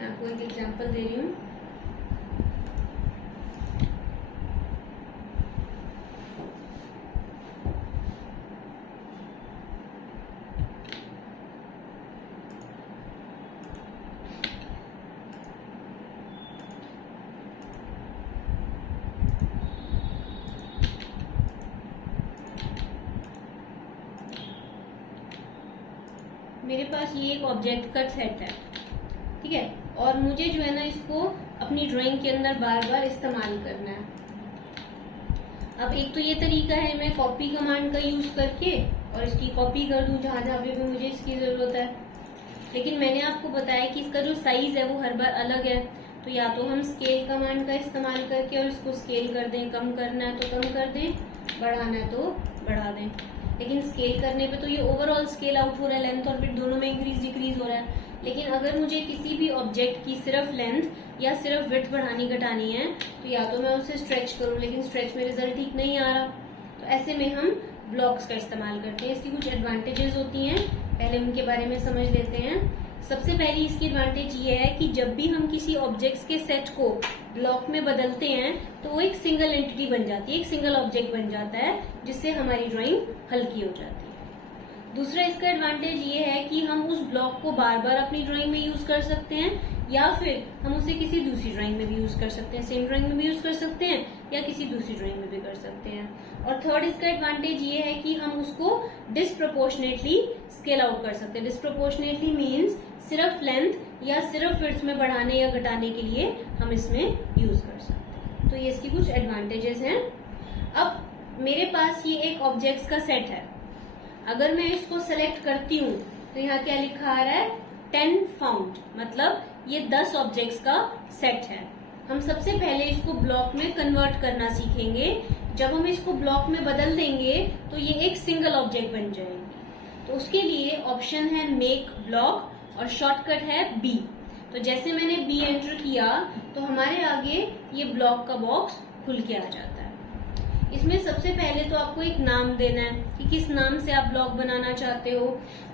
मैं आपको एक एग्जांपल दे रही हूँ। मेरे पास ये एक ऑब्जेक्ट का सेट है, ठीक है, और मुझे जो है ना इसको अपनी ड्राइंग के अंदर बार बार इस्तेमाल करना है। अब एक तो ये तरीका है मैं कॉपी कमांड का यूज करके और इसकी कॉपी कर दूं जहां जहां पे भी मुझे इसकी जरूरत है, लेकिन मैंने आपको बताया कि इसका जो साइज है वो हर बार अलग है। तो या तो हम स्केल कमांड का इस्तेमाल करके और इसको स्केल कर दें, कम करना है तो कम कर दें, बढ़ाना है तो बढ़ा दें। लेकिन स्केल करने पे तो ये ओवरऑल स्केल आउट हो रहा है, लेंथ और विड्थ दोनों में इंक्रीज डिक्रीज हो रहा है। लेकिन अगर मुझे किसी भी ऑब्जेक्ट की सिर्फ लेंथ या सिर्फ विड्थ बढ़ानी घटानी है तो या तो मैं उसे स्ट्रेच करूं, लेकिन स्ट्रेच में रिजल्ट ठीक नहीं आ रहा, तो ऐसे में हम ब्लॉक्स का इस्तेमाल करते हैं। इसकी कुछ एडवांटेजेस होती हैं, पहले उनके बारे में समझ लेते हैं। सबसे पहली इसकी एडवांटेज ये है कि जब भी हम किसी ऑब्जेक्ट्स के सेट को ब्लॉक में बदलते हैं तो वो एक सिंगल एंटिटी बन जाती है, एक सिंगल ऑब्जेक्ट बन जाता है, जिससे हमारी ड्राइंग हल्की हो जाती है। दूसरा इसका एडवांटेज ये है कि हम उस ब्लॉक को बार बार अपनी ड्राइंग में यूज कर सकते हैं या फिर हम उसे किसी दूसरी ड्राइंग में भी यूज कर सकते हैं, सेम ड्राइंग में भी यूज कर सकते हैं या किसी दूसरी ड्राइंग में भी कर सकते हैं। और थर्ड इसका एडवांटेज ये है कि हम उसको डिस्प्रोपोर्शनेटली स्केल आउट कर सकते हैं। डिस्प्रोपोर्शनेटली मीन्स सिर्फ लेंथ या सिर्फ विड्थ में बढ़ाने या घटाने के लिए हम इसमें यूज कर सकते हैं। तो ये इसकी कुछ एडवांटेजेस हैं। अब मेरे पास ये एक ऑब्जेक्ट्स का सेट है, अगर मैं इसको सेलेक्ट करती हूँ तो यहाँ क्या लिखा आ रहा है 10 फाउंड, मतलब ये 10 ऑब्जेक्ट्स का सेट है। हम सबसे पहले इसको ब्लॉक में कन्वर्ट करना सीखेंगे। जब हम इसको ब्लॉक में बदल देंगे तो ये एक सिंगल ऑब्जेक्ट बन जाएंगे। तो उसके लिए ऑप्शन है मेक ब्लॉक और शॉर्टकट है बी। तो जैसे मैंने बी एंटर किया तो हमारे आगे ये ब्लॉक का बॉक्स खुल के आ जाता है। इसमें सबसे पहले तो आपको एक नाम देना है कि किस नाम से आप ब्लॉक बनाना चाहते हो।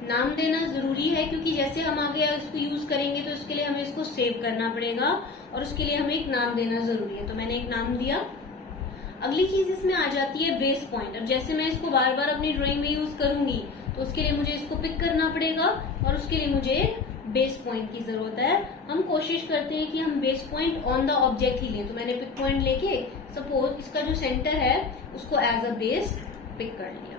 नाम देना जरूरी है क्योंकि जैसे हम आगे इसको यूज करेंगे तो इसके लिए हमें इसको सेव करना पड़ेगा और उसके लिए हमें एक नाम देना जरूरी है। तो मैंने एक नाम दिया। अगली चीज इसमें आ जाती है बेस पॉइंट। अब जैसे मैं इसको बार बार अपनी ड्राइंग में यूज करूंगी तो उसके लिए मुझे इसको पिक करना पड़ेगा और उसके लिए मुझे एक बेस पॉइंट की जरूरत है। हम कोशिश करते हैं कि हम base point on the object ही लें। तो मैंने पिक पॉइंट लेके सपोज इसका जो सेंटर है उसको एज अ बेस पिक कर लिया।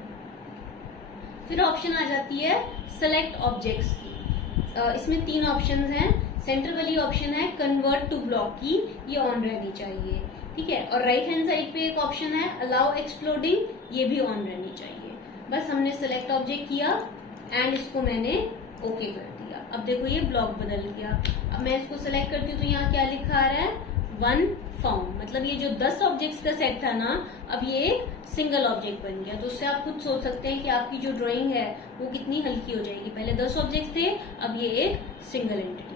फिर ऑप्शन आ जाती है सेलेक्ट ऑब्जेक्ट्स की। इसमें 3 ऑप्शन हैं। सेंटर वाली ऑप्शन है कन्वर्ट टू ब्लॉक की, ये ऑन रहनी चाहिए, ठीक है। और राइट हैंड साइड पे एक ऑप्शन है अलाउ एक्सप्लोडिंग, ये भी ऑन रहनी चाहिए। बस हमने सेलेक्ट ऑब्जेक्ट किया एंड इसको मैंने ओके कर दिया। अब देखो ये ब्लॉक बदल गया। अब मैं इसको सेलेक्ट करती हूँ तो यहाँ क्या लिखा आ रहा है 1 फाउंड, मतलब ये जो 10 ऑब्जेक्ट्स का सेट था ना, अब ये एक सिंगल ऑब्जेक्ट बन गया। तो उससे आप खुद सोच सकते हैं कि आपकी जो ड्राइंग है वो कितनी हल्की हो जाएगी। पहले 10 ऑब्जेक्ट्स थे, अब ये एक सिंगल एंटिटी,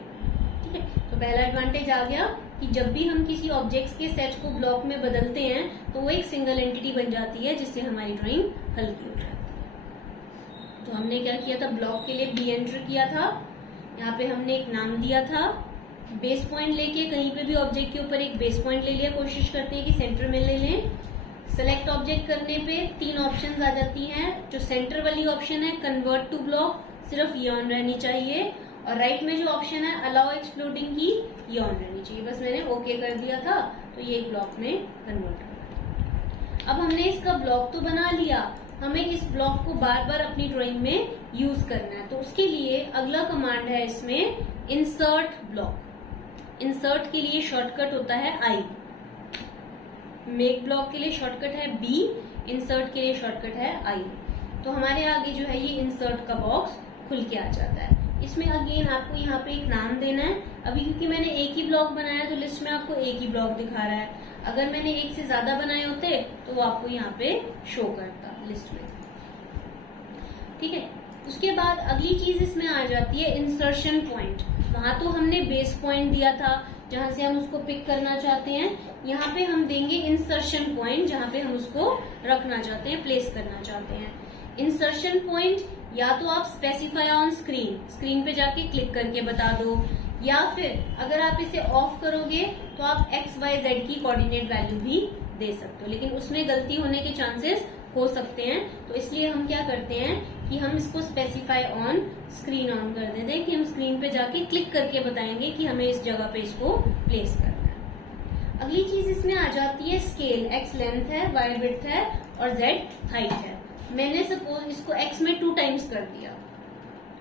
ठीक है। तो पहला एडवांटेज आ गया कि जब भी हम किसी ऑब्जेक्ट्स के सेट को ब्लॉक में बदलते हैं तो वो एक सिंगल एंटिटी बन जाती है, जिससे हमारी ड्राइंग हल्की हो जाती है। तो हमने क्या किया था, ब्लॉक के लिए बी एंटर किया था, यहाँ पे हमने एक नाम दिया था, बेस पॉइंट लेके कहीं पे भी ऑब्जेक्ट के ऊपर एक बेस पॉइंट ले लिया, कोशिश करते हैं कि सेंटर में ले लें। सेलेक्ट ऑब्जेक्ट करने पे 3 ऑप्शंस आ जाती हैं। जो सेंटर वाली ऑप्शन है कन्वर्ट टू ब्लॉक, सिर्फ ये ऑन रहनी चाहिए, और राइट में जो ऑप्शन है अलाउ एक्सप्लोडिंग की, ये ऑन रहनी चाहिए। बस मैंने ओके कर दिया था तो ये एक ब्लॉक में कन्वर्ट हो गया। अब हमने इसका ब्लॉक तो बना लिया, हमें इस ब्लॉक को बार बार अपनी ड्राइंग में यूज करना है। तो उसके लिए अगला कमांड है इसमें इंसर्ट ब्लॉक। इंसर्ट के लिए शॉर्टकट होता है आई, मेक ब्लॉक के लिए शॉर्टकट है बी, इंसर्ट के लिए शॉर्टकट है आई। तो हमारे आगे जो है ये इंसर्ट का बॉक्स खुल के आ जाता है। इसमें अगेन आपको यहाँ पे एक नाम देना है। अभी क्योंकि मैंने एक ही ब्लॉक बनाया तो लिस्ट में आपको एक ही ब्लॉक दिखा रहा है। अगर मैंने एक से ज्यादा बनाए होते तो वो आपको यहाँ पे शो करता लिस्ट में, ठीक है। उसके बाद अगली चीज इसमें आ जाती है इंसर्शन पॉइंट। वहां तो हमने बेस पॉइंट दिया था जहां से हम उसको पिक करना चाहते हैं, यहाँ पे हम देंगे इंसर्शन पॉइंट जहां पे हम उसको रखना चाहते हैं, प्लेस करना चाहते हैं। इंसर्शन पॉइंट या तो आप स्पेसिफाई ऑन स्क्रीन, स्क्रीन पे जाके क्लिक करके बता दो, या फिर अगर आप इसे ऑफ करोगे तो आप XYZ की कोऑर्डिनेट वैल्यू भी दे सकते हो, लेकिन उसमें गलती होने के चांसेस हो सकते हैं। तो इसलिए हम क्या करते हैं कि हम इसको स्पेसिफाई ऑन स्क्रीन ऑन कर देते हैं कि हम स्क्रीन पे जाके क्लिक करके बताएंगे कि हमें इस जगह पे इसको प्लेस करना है। अगली चीज इसमें आ जाती है स्केल। X लेंथ है, Y विड्थ है और Z हाइट है। मैंने सपोज इसको X में 2 टाइम्स कर दिया,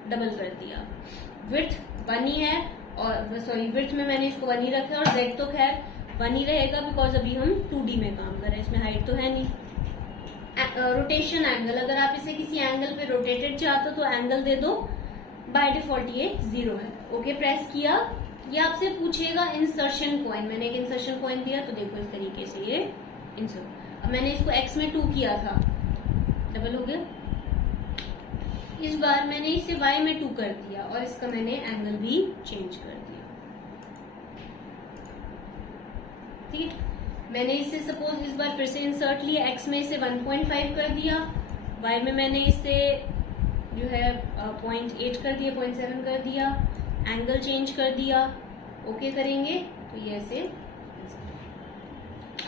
डबल कर दिया। विड्थ 1 ही है और सॉरी विड्थ में मैंने इसको 1 ही रखा और Z तो खैर 1 ही रहेगा बिकॉज अभी हम 2D में काम कर रहे हैं, इसमें हाइट तो है नहीं। रोटेशन एंगल, अगर आप इसे किसी एंगल पे रोटेटेड चाहते हो तो एंगल दे दो, बाय डिफॉल्ट ये 0 है। ओके प्रेस किया। ये आपसे पूछेगा इंसर्शन पॉइंट, मैंने एक इंसर्शन पॉइंट दिया तो देखो इस तरीके से ये इंसर्ट। अब मैंने इसको X में 2 किया था, डबल हो गया। इस बार मैंने इसे Y में 2 कर दिया और इसका मैंने एंगल भी चेंज कर दिया। ठीक है, मैंने इसे सपोज इस बार फिर से इंसर्ट लिया, X में इसे 1.5 कर दिया, Y में मैंने इसे जो है 0.8 कर दिया, 0.7 कर दिया, एंगल चेंज कर दिया। ओके करेंगे तो ये ऐसे।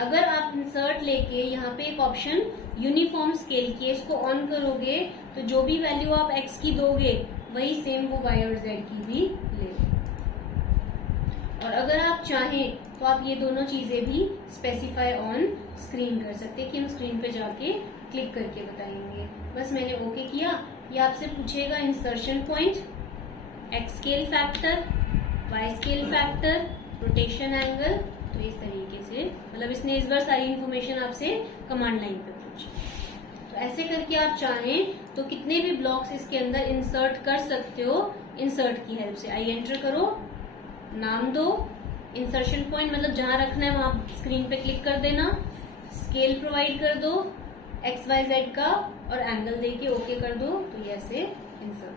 अगर आप इंसर्ट लेके यहाँ पे एक ऑप्शन यूनिफॉर्म स्केल की, इसको ऑन करोगे तो जो भी वैल्यू आप X की दोगे वही सेम वो Y और Z की भी लेगा। और अगर आप चाहें तो आप ये दोनों चीजें भी स्पेसिफाई ऑन स्क्रीन कर सकते हैं कि हम स्क्रीन पे जाके क्लिक करके बताएंगे। बस मैंने ओके किया। ये आपसे पूछेगा insertion point, X scale factor, Y scale factor, rotation angle. तो इस तरीके से मतलब इसने इस बार सारी इंफॉर्मेशन आपसे कमांड लाइन पे पूछी। तो ऐसे करके आप चाहें तो कितने भी ब्लॉक्स इसके अंदर इंसर्ट कर सकते हो इंसर्ट की हेल्प से। आई एंटर करो, नाम दो, इंसर्शन पॉइंट मतलब जहां रखना है वहां स्क्रीन पे क्लिक कर देना, स्केल प्रोवाइड कर दो XYZ का और एंगल देके ओके कर दो। तो ये ऐसे इंसर्ट,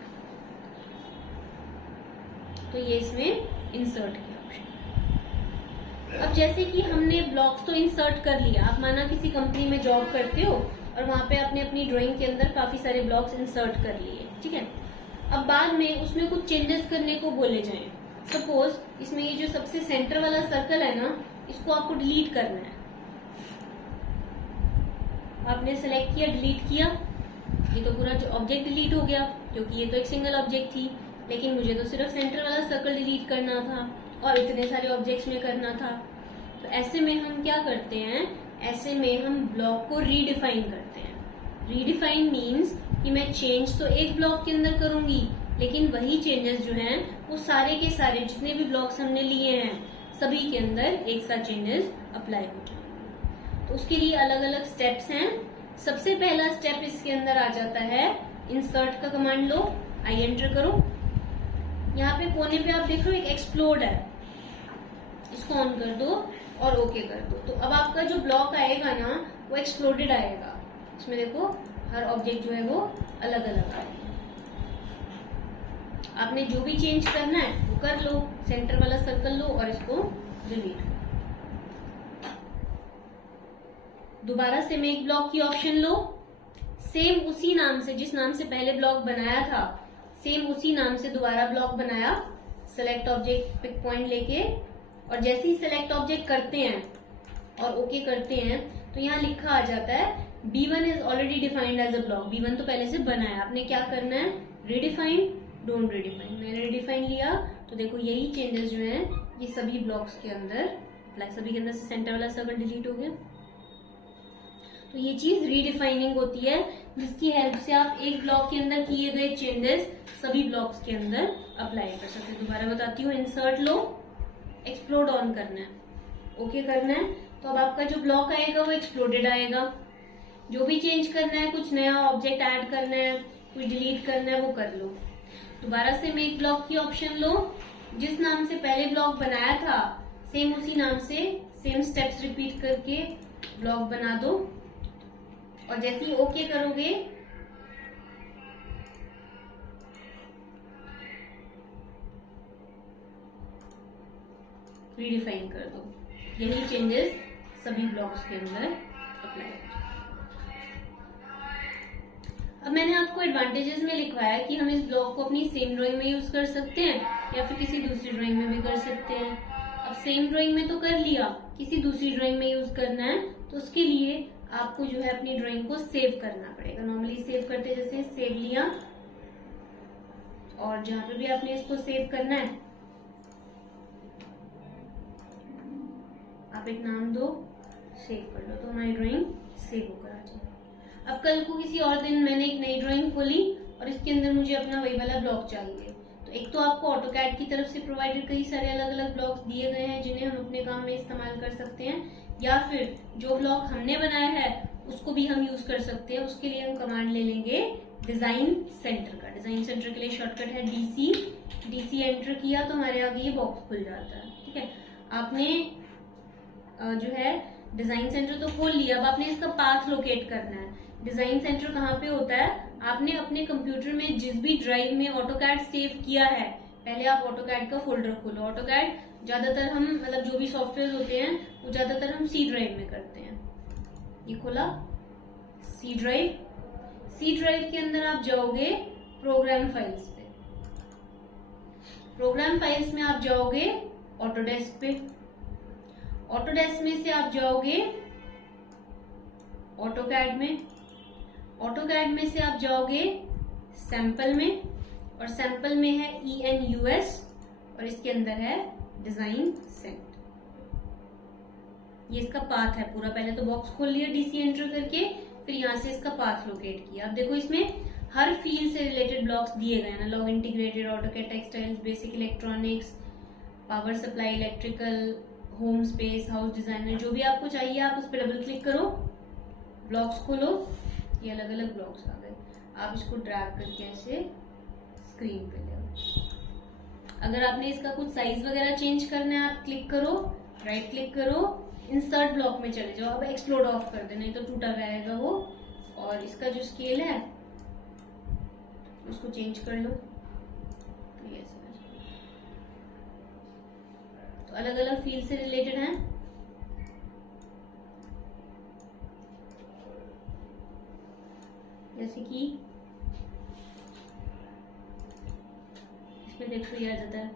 तो ये इसमें इंसर्ट किया ऑप्शन। अब जैसे कि हमने ब्लॉक्स तो इंसर्ट कर लिया, आप माना किसी कंपनी में जॉब करते हो और वहां पे आपने अपनी ड्राइंग के अंदर काफी सारे ब्लॉक्स इंसर्ट कर लिए, ठीक है। अब बाद में उसमें कुछ चेंजेस करने को बोले जाएं। सपोज इसमें ये जो सबसे सेंटर वाला सर्कल है ना, इसको आपको डिलीट करना है। आपने सेलेक्ट किया, डिलीट किया, ये तो पूरा ऑब्जेक्ट डिलीट हो गया क्योंकि ये तो एक सिंगल ऑब्जेक्ट थी। लेकिन मुझे तो सिर्फ सेंटर वाला सर्कल डिलीट करना था और इतने सारे ऑब्जेक्ट्स में करना था। तो ऐसे में हम क्या करते हैं, ऐसे में हम ब्लॉक को रीडिफाइन करते हैं। रीडिफाइन मीन्स कि मैं चेंज तो एक ब्लॉक के अंदर करूंगी, लेकिन वही चेंजेस जो हैं वो सारे के सारे जितने भी ब्लॉक्स हमने लिए हैं सभी के अंदर एक साथ चेंजेस अप्लाई हो जाएंगे। तो उसके लिए अलग अलग स्टेप्स हैं। सबसे पहला स्टेप इसके अंदर आ जाता है इंसर्ट का कमांड लो, आई एंटर करो। यहाँ पे कोने पे आप देख रहे हो एक एक्सप्लोड है, इसको ऑन कर दो और ओके कर दो। तो अब आपका जो ब्लॉक आएगा ना वो एक्सप्लोडेड आएगा। इसमें देखो हर ऑब्जेक्ट जो है वो अलग अलग आएगा। आपने जो भी चेंज करना है वो कर लो, सेंटर वाला सर्कल लो और इसको डिलीट करो। दोबारा से मेक ब्लॉक की ऑप्शन लो, सेम उसी नाम से जिस नाम से पहले ब्लॉक बनाया था सेम उसी नाम से दोबारा ब्लॉक बनाया। सेलेक्ट ऑब्जेक्ट पिक पॉइंट लेके और जैसे ही सेलेक्ट ऑब्जेक्ट करते हैं और ओके करते हैं तो यहाँ लिखा आ जाता है B1 is already defined as a block. B1 तो पहले से बनाया, आपने क्या करना है रिडिफाइन, डोंट रिडिफाइन। मैंने रिडिफाइन लिया तो देखो यही चेंजेस जो हैं ये सभी ब्लॉक्स के अंदर अप्लाई, सभी के अंदर से सेंटर वाला सर्कल डिलीट हो गया। तो ये चीज रीडिफाइनिंग होती है जिसकी हेल्प से आप एक ब्लॉक के अंदर किए गए चेंजेस सभी ब्लॉक्स के अंदर अप्लाई कर सकते हैं। दोबारा बताती हूँ, इंसर्ट लो, एक्सप्लोड ऑन करना है, ओके करना है। तो अब आपका जो ब्लॉक आएगा वो एक्सप्लोडेड आएगा। जो भी चेंज करना है, कुछ नया ऑब्जेक्ट ऐड करना है, कुछ डिलीट करना है वो कर लो। दोबारा से मेक ब्लॉक की ऑप्शन लो, जिस नाम से पहले ब्लॉक बनाया था सेम उसी नाम से सेम स्टेप्स रिपीट करके ब्लॉक बना दो और जैसे ही ओके करोगे रीडिफाइन कर दो। यही चेंजेस सभी ब्लॉक्स के अंदर अप्लाई हो जाए। अब मैंने आपको एडवांटेजेस में लिखवाया कि हम इस ब्लॉक को अपनी सेम ड्राइंग में यूज कर सकते हैं या फिर किसी दूसरी ड्राइंग में भी कर सकते हैं। अब सेम ड्राइंग में तो कर लिया, किसी दूसरी ड्राइंग में यूज करना है तो उसके लिए आपको जो है अपनी ड्राइंग को सेव करना पड़ेगा। नॉर्मली सेव करते जैसे सेव लिया, और जहां पे भी आपने इसको सेव करना है आप एक नाम दो, सेव कर लो, तो हमारी ड्राइंग सेव होकर आ जाए। अब कल को किसी और दिन मैंने एक नई ड्राइंग खोली और इसके अंदर मुझे अपना वही वाला ब्लॉक चाहिए, तो एक तो आपको ऑटोकैड की तरफ से प्रोवाइडेड कई सारे अलग अलग ब्लॉक्स दिए गए हैं जिन्हें हम अपने काम में इस्तेमाल कर सकते हैं, या फिर जो ब्लॉक हमने बनाया है उसको भी हम यूज कर सकते हैं। उसके लिए हम कमांड ले लेंगे डिजाइन सेंटर का। डिजाइन सेंटर के लिए शॉर्टकट है डीसी। डीसी एंटर किया तो हमारे आगे ये बॉक्स खुल जाता है। ठीक है, आपने जो है डिजाइन सेंटर तो खोल लिया, अब आपने इसका पाथ लोकेट करना है। डिजाइन सेंटर कहाँ पे होता है, आपने अपने कंप्यूटर में जिस भी ड्राइव में ऑटोकैड सेव किया है, पहले आप ऑटोकैड का फोल्डर खोलो। ऑटोकैड ज्यादातर हम मतलब जो भी सॉफ्टवेयर होते हैं वो ज्यादातर हम सी ड्राइव में करते हैं। ये खोला सी ड्राइव। सी ड्राइव के अंदर आप जाओगे प्रोग्राम फाइल्स पे। प्रोग्राम फाइल्स में आप जाओगे ऑटोडेस्क पे। ऑटोडेस्क में से आप जाओगे ऑटोकैड में। ऑटोकैड में से आप जाओगे सैंपल में, और सैंपल में है ENUS और इसके अंदर है डिजाइन सेंटर। ये इसका पाथ है पूरा। पहले तो बॉक्स खोल लिया डीसी एंटर करके, फिर यहां से इसका पाथ लोकेट किया। अब देखो इसमें हर फील्ड से रिलेटेड ब्लॉक्स दिए गए हैं, log integrated, AutoCAD textiles, basic electronics, power supply, electrical, home space, house designer, जो भी आपको चाहिए आप उस पर डबल क्लिक करो, ब्लॉक्स खोलो, ये अलग अलग ब्लॉक्स आ गए। आप इसको ड्रैग करके ऐसे स्क्रीन पे ले आओ। अगर आपने इसका कुछ साइज वगैरह चेंज करना है, आप क्लिक करो, राइट क्लिक करो, इंसर्ट ब्लॉक में चले जाओ। अब एक्सप्लोड ऑफ कर दे, नहीं तो टूटा रहेगा वो। और इसका जो स्केल है उसको चेंज कर लो, तो ये तो अलग अलग फील्ड से रिलेटेड हैं। जैसे कि इसमें देखो ये आ जाता है,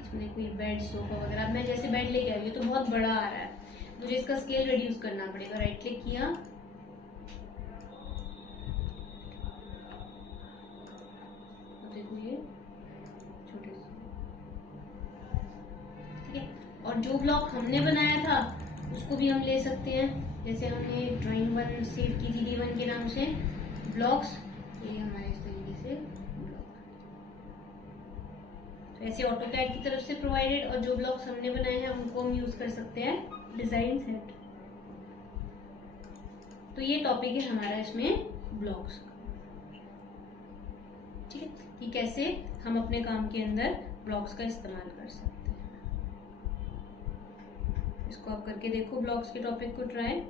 इसमें देखो ये बेड, सोफा वगैरह। अब मैं जैसे बेड लेके आई हूँ तो बहुत बड़ा आ रहा है, मुझे इसका स्केल रिड्यूस करना पड़ेगा। राइट क्लिक किया, देखो ये छोटे से। ठीक है, और जो ब्लॉक हमने बनाया था उसको भी हम ले सकते हैं। जैसे हमने ड्राइंग 1 सेव की थी D1 के नाम से, ब्लॉक्स, ये हमारे इस तरीके से ब्लॉक। तो ऐसे ऑटोकैड की तरफ से प्रोवाइडेड, और जो ब्लॉक्स हमने बनाए हैं उनको हम यूज कर सकते हैं डिजाइन सेट। तो ये टॉपिक है हमारा इसमें ब्लॉक्स का। ठीक है, कि कैसे हम अपने काम के अंदर ब्लॉक्स का इस्तेमाल कर सकते हैं। इसको आप करके देखो, ब्लॉक्स के टॉपिक को ट्राई।